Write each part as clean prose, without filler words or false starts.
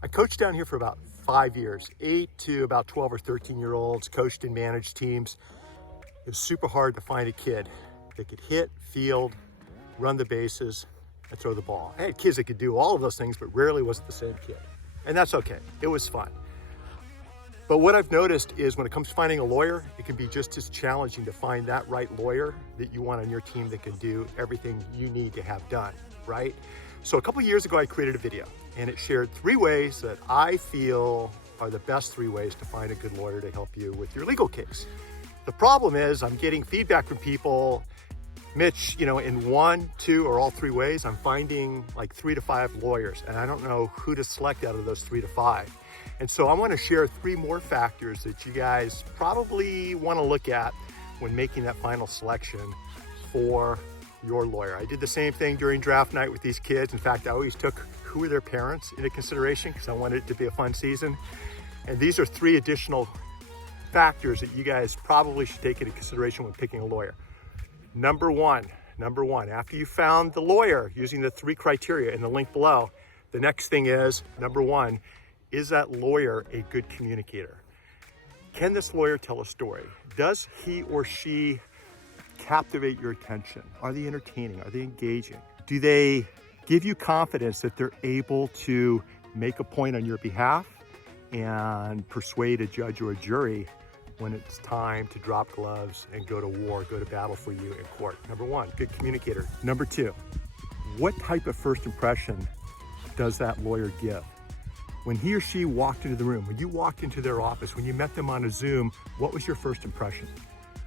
I coached down here for about 5 years, 8 to about 12 or 13-year-olds, coached and managed teams. It was super hard to find a kid that could hit, field, run the bases, and throw the ball. I had kids that could do all of those things, but rarely was it the same kid. And that's okay, it was fun. But what I've noticed is when it comes to finding a lawyer, it can be just as challenging to find that right lawyer that you want on your team that can do everything you need to have done, right? So a couple of years ago, I created a video and it shared 3 ways that I feel are the best 3 ways to find a good lawyer to help you with your legal case. The problem is I'm getting feedback from people, Mitch, in 1, 2, or all 3 ways, I'm finding like 3 to 5 lawyers, and I don't know who to select out of those 3 to 5. And so I want to share 3 more factors that you guys probably want to look at when making that final selection for your lawyer. I did the same thing during draft night with these kids. In fact, I always took who are their parents into consideration because I wanted it to be a fun season. And these are 3 additional factors that you guys probably should take into consideration when picking a lawyer. Number one, after you found the lawyer using the 3 criteria in the link below, the next thing is, number 1, is that lawyer a good communicator? Can this lawyer tell a story? Does he or she captivate your attention? Are they entertaining? Are they engaging? Do they give you confidence that they're able to make a point on your behalf and persuade a judge or a jury when it's time to drop gloves and go to war, go to battle for you in court? Number 1, good communicator. Number 2, what type of first impression does that lawyer give? When he or she walked into the room, when you walked into their office, when you met them on a Zoom, what was your first impression?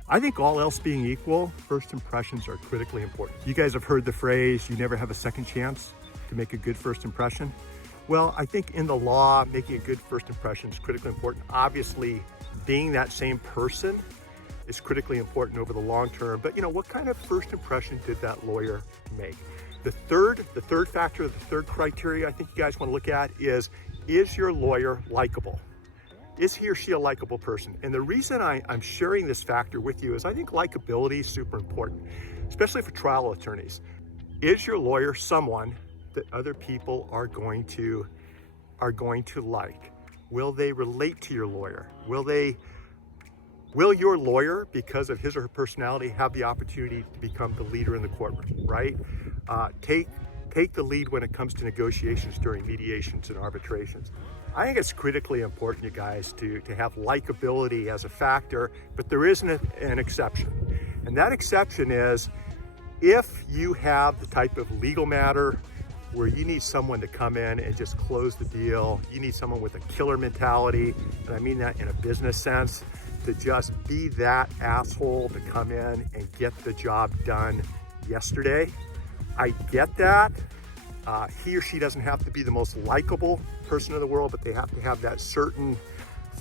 I think all else being equal, first impressions are critically important. You guys have heard the phrase, you never have a second chance to make a good first impression. Well, I think in the law, making a good first impression is critically important. Obviously, being that same person is critically important over the long term. But what kind of first impression did that lawyer make? The third factor, the third criteria I think you guys want to look at is your lawyer likable? Is he or she a likable person? And the reason I'm sharing this factor with you is I think likability is super important, especially for trial attorneys. Is your lawyer someone that other people are going to like? Will they relate to your lawyer? Will your lawyer, because of his or her personality, have the opportunity to become the leader in the courtroom, right? Take the lead when it comes to negotiations during mediations and arbitrations. I think it's critically important, you guys, to have likability as a factor, but there is an exception. And that exception is if you have the type of legal matter where you need someone to come in and just close the deal, you need someone with a killer mentality, and I mean that in a business sense, to just be that asshole to come in and get the job done yesterday. I get that. He or she doesn't have to be the most likable person in the world, but they have to have that certain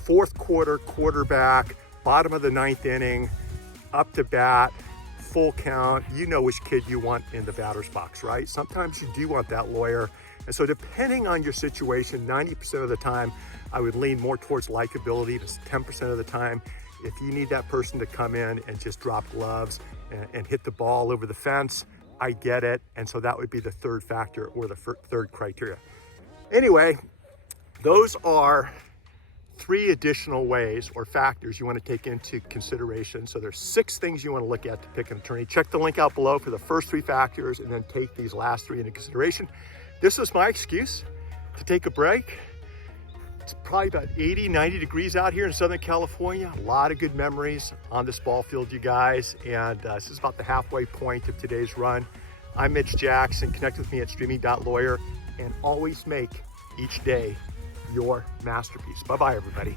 4th quarter quarterback, bottom of the 9th inning, up to bat, full count. You know which kid you want in the batter's box, right? Sometimes you do want that lawyer. And so depending on your situation, 90% of the time, I would lean more towards likability. Just 10% of the time, if you need that person to come in and just drop gloves and hit the ball over the fence, I get it. And so that would be the 3rd factor or the 3rd criteria. Anyway, those are 3 additional ways or factors you want to take into consideration. So there's 6 things you want to look at to pick an attorney. Check the link out below for the first 3 factors and then take these last 3 into consideration. This was my excuse to take a break. It's probably about 80, 90 degrees out here in Southern California. A lot of good memories on this ball field, you guys. And this is about the halfway point of today's run. I'm Mitch Jackson. Connect with me at streaming.lawyer and always make each day your masterpiece. Bye-bye, everybody.